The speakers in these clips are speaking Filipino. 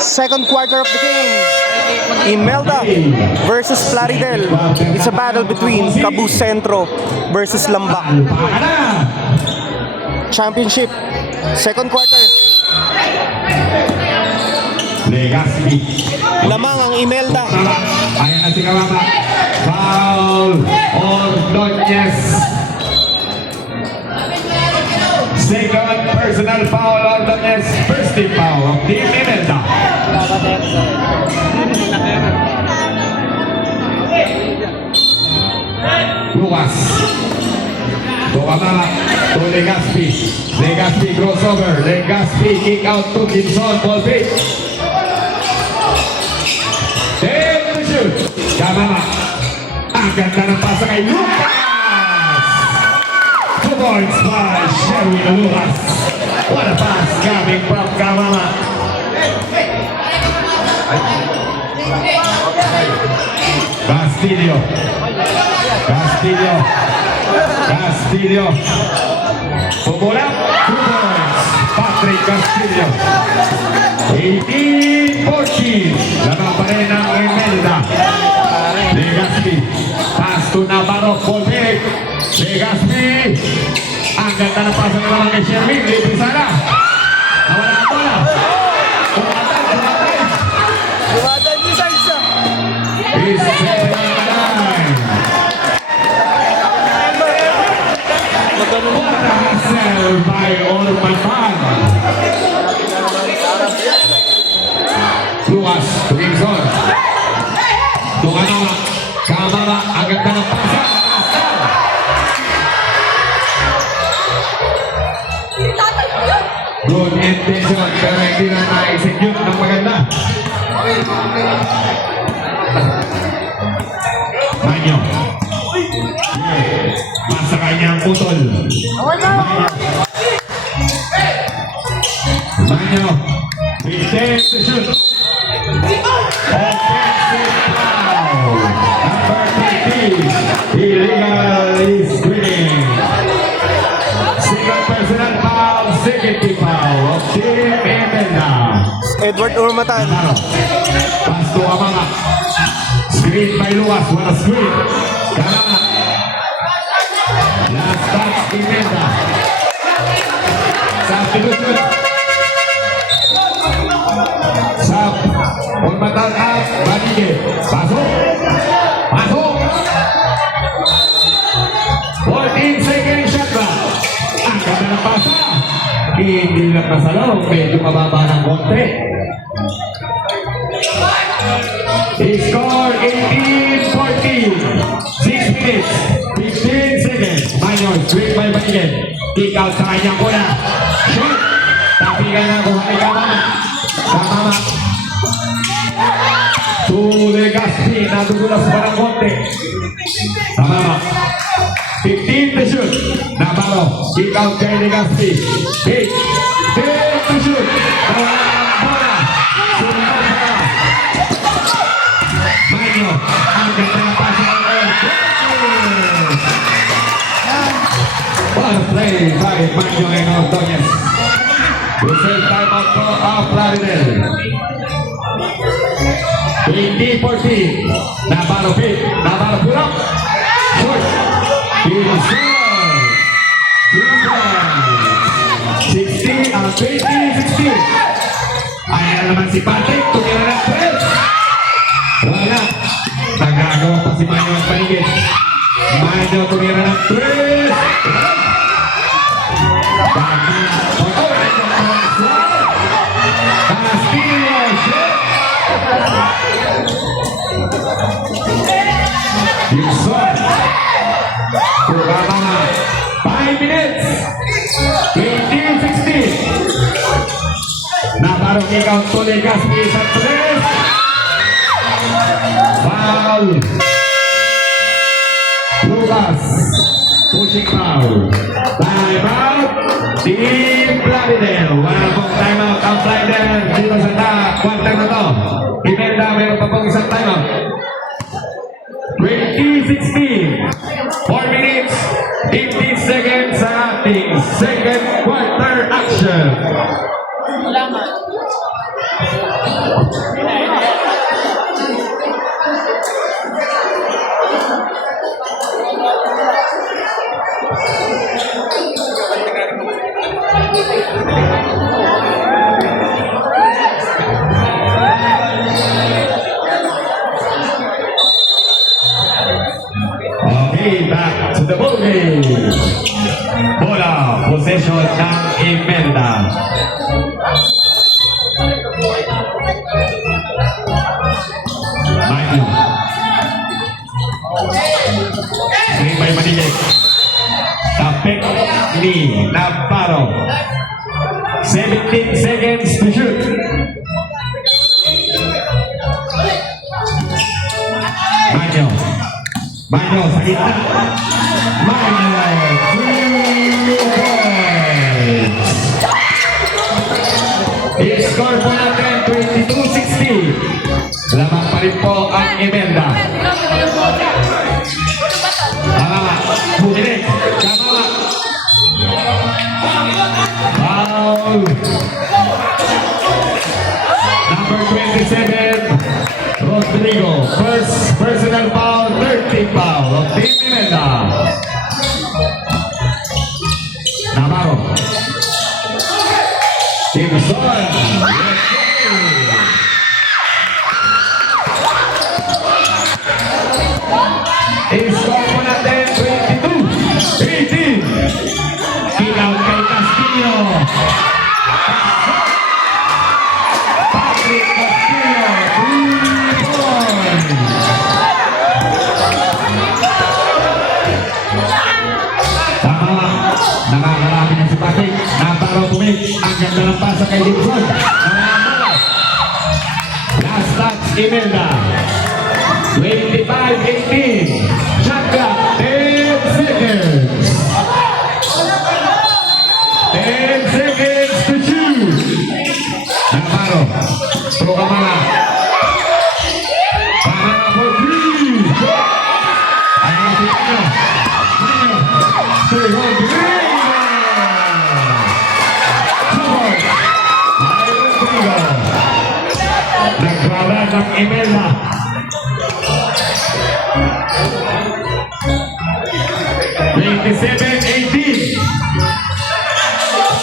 Second quarter of the game, Imelda versus Plaridel. It's a battle between Cabuz Centro versus Lambak. Championship, second quarter. Legaspi. Lamang ang Imelda. Ayan na si Kamama. Foul. Ordonez. Second personal foul. Ordonez. First team foul of Team Imelda. Lucas. Kamama to Legaspi. Legaspi crossover. Legaspi kick out to Gibson. Ball fake. Take the shoot. Kamama. Ang ganda ng pasa kay Lucas. 2 points by Sherwin Lucas. What a pass coming from Kamama. Castillo. Castillo. Castillo. Pumula. 2 points. Patrick Castillo. 18-14. Lamang pa rin ang Imelda. Legaspi. Pass to Navarro. Ball fake. Legaspi. Ang ganda ng pass ng naman kay Sherwin. Libre sana. Nawala ang bola. Kumatan. Kumatan. Lumadan yung sides ah. Is 7-9. What a hustle by Orman. Lucas, Rizon. Kamama. Kamama, ang ganda ng pasa. Good intention, pero hindi na na-execute ng maganda. Manyo. Pasa kanyang putol. Manyo. Pretend to shoot. Offensive foul. Number 30. Illegal is winning. Second personal foul. Second team foul of Team Imelda. Edward Urmatan. Pass to Amanga. Screen by Lucas. What a screen. Kamama. Last touch Imelda. Substitution. Sub. Urmatan out. Badige. Pasok. Pasok. 14 second shot ba? Ang ganda ng pasa. Hindi lang nasalaw. Medyo mababa ng konti. He scored 18-14. 6 minutes. 15 seconds. Manyor. Swing by Batige. Kick out sa kanyang bola. Shot. Tapigan na kuha ni Kamama. Kamama. To Legaspi. Nadudulas pa ng konti. Kamama. 15 to shoot. Navarro. Kick out kay Legaspi. Kick. 10 to shoot. Nawala ang bola. Sumunod pa. Manyo. Ang ganda ng pasa ng what a play by Manyo and Ordonez. We save time out for Plaridel. 20-14. Navarro pick. Navarro pull up. Short. He's scored. 2 points. 20-16. Ayan naman si Patrick. Tumira ng 3. Wala. Nagagawa pa si Manyo ang paligid. Manyo tumira ng 3. Castillo, shot. Gibson. Kamama. 5 minutes. 20-16. Navarro kick out to Legaspi sa 3. Foul. Lucas. Pushing foul. Time out. Team Plaridel. Wala pong time out ang Plaridel dito sa quarter na to. Imelda, meron pa pong isang time out. 20-16. 4 minutes, 15 seconds sa ating second quarter action. Okay, back to the ball game. Bola, possession ng Imelda. Michael. Screen by Manilek. Tapik ni Navarro. 17 seconds to shoot. Manyo sa gitna. Manyo, 2 points. I-score po natin 22-16. Lamang pa rin po ang Imelda. Tama, bumilik. Tama. Foul. Number 27, Rodrigo. First personal foul, 30 foul of Team Imelda. Navarro. Timson. I-score po natin 22-18. Kilaw kay Castillo. Patrick Castillo, 3 points. Tama, nakakarami na si Patrick. Navarro bumig. Ang ganda ng pasa kay Dimson. Last touch, Imelda. 25-18. Shot clock, 10 seconds. 10 seconds to shoot. Navarro, throw Kamala. Kamala for 3. Ayan si Manyo. Manyo, to Rodrigo. Rodrigo. Nagwala ng Imelda. 27-18.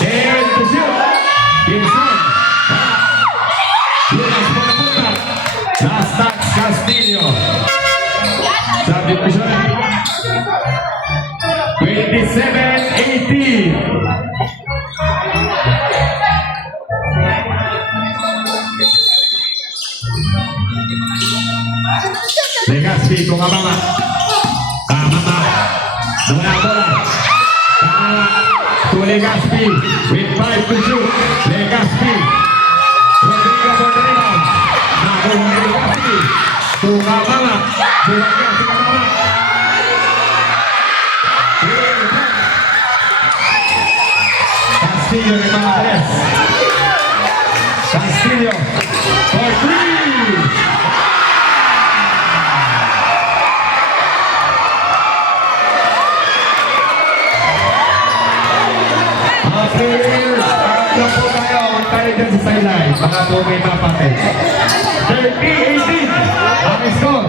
10 to shoot. Gibson. Lunas po na punta. Last touch, Castillo. Subdivision. 27-18. Legazpi kung Kamama. Kamama. Nawala ang bola. Kamama to Legazpi with 5 to shoot. Legazpi. Rodrigo for the rebound. Nakuha ni Legazpi. To Kamama. Bulagyan si Kamama. Castillo ni Mama Teres. Castillo for 3. Players, ano po tayo? Huwag tayo dyan sa sideline. Baka po may mapatid. 30-18 ang score.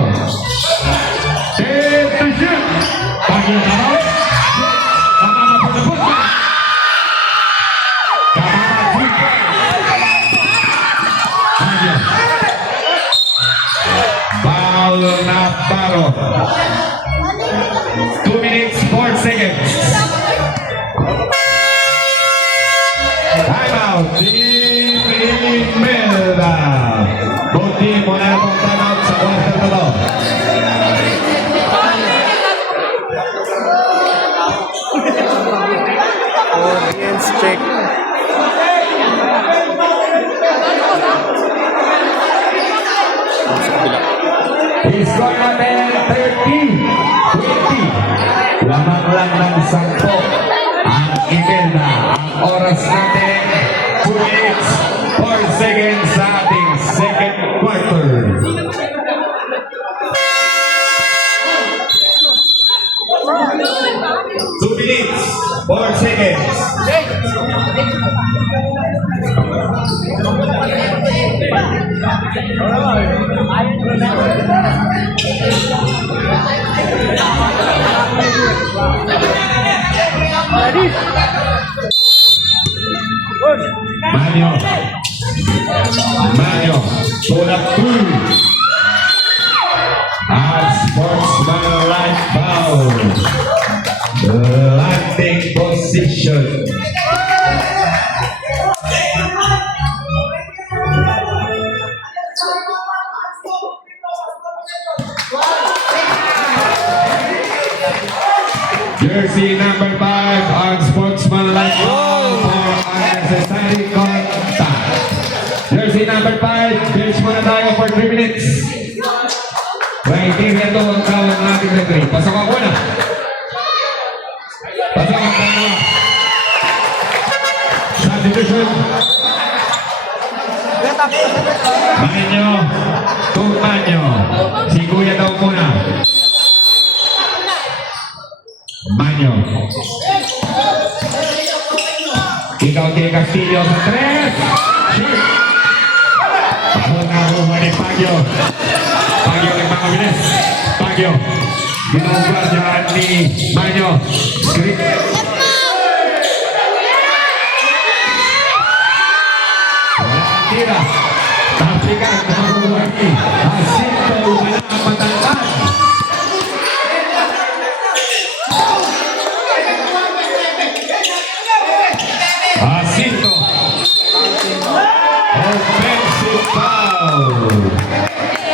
10 to shoot. Pagin tama. Kamama po na punta. Kamama punta. Pagin. Foul na Taro. 2 minutes, 4 seconds. Timeout, Team Imelda. Both team muna na pong timeout sa quarter na to. Audience check. I-score natin 30-20. Lamang lang ng 10 ang Imelda. Ang oras natin 2 minutes 4 seconds sa ating second quarter. Two minutes 4 seconds. Manyo. Manyo. Tulak 2. Unsportsmanlike foul. Landing position. Jersey number 5, unsportsmanlike foul for unnecessary contact. Jersey number 5, bench muna tayo for 3 minutes. Criteria to ang tawag ng ating referee. Pasok ang una. Pasok ang dalawa. Substitution. Manyo. Manyo. Si Kuya daw muna. Manyo. Ikaw kay Castillo sa 3. Shoot. Pahon na rumo ni Pagyo. Pagyo ng mga bilis. Pagyo. Ginagawa dyan ni Manyo. Script. Walang tira. Taplikan ng mga buwagi. Asinto wala ang matangkan. Asinto. Offensive foul.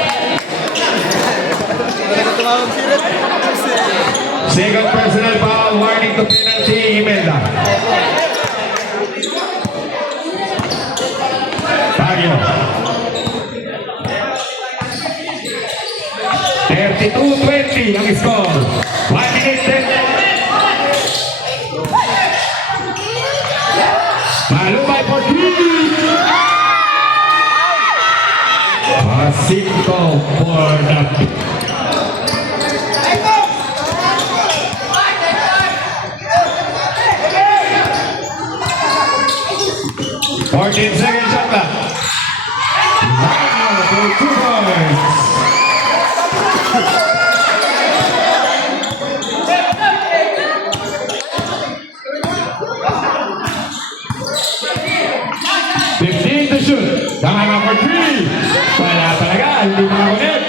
Second personal foul, warning to penalty, Imelda. Tagyo. 32-20 ang score. 1 minute 10. Malumay for 3. Pasinko for the 14 seconds shot clock. Wow, for 2 points. To shoot. Tama na for 3. Wala talaga. Hindi makakulit.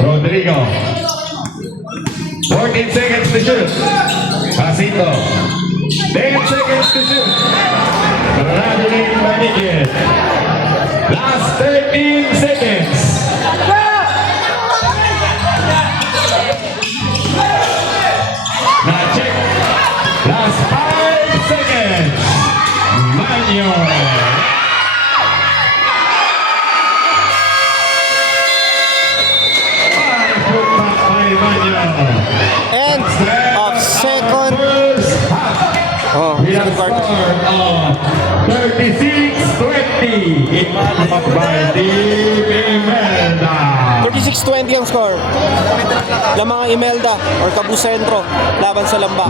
Rodrigo. 14 seconds to shoot. Pasito. 10 seconds to shoot. Radulin Manigit. Last 13 seconds. Na-check. Last 5 seconds. Manyo. End of second. Oh, We have second quarter. scored of 36-20 by Team Imelda. 36-20 ang score. Ng mga Imelda or Cabu Centro laban sa Lamba.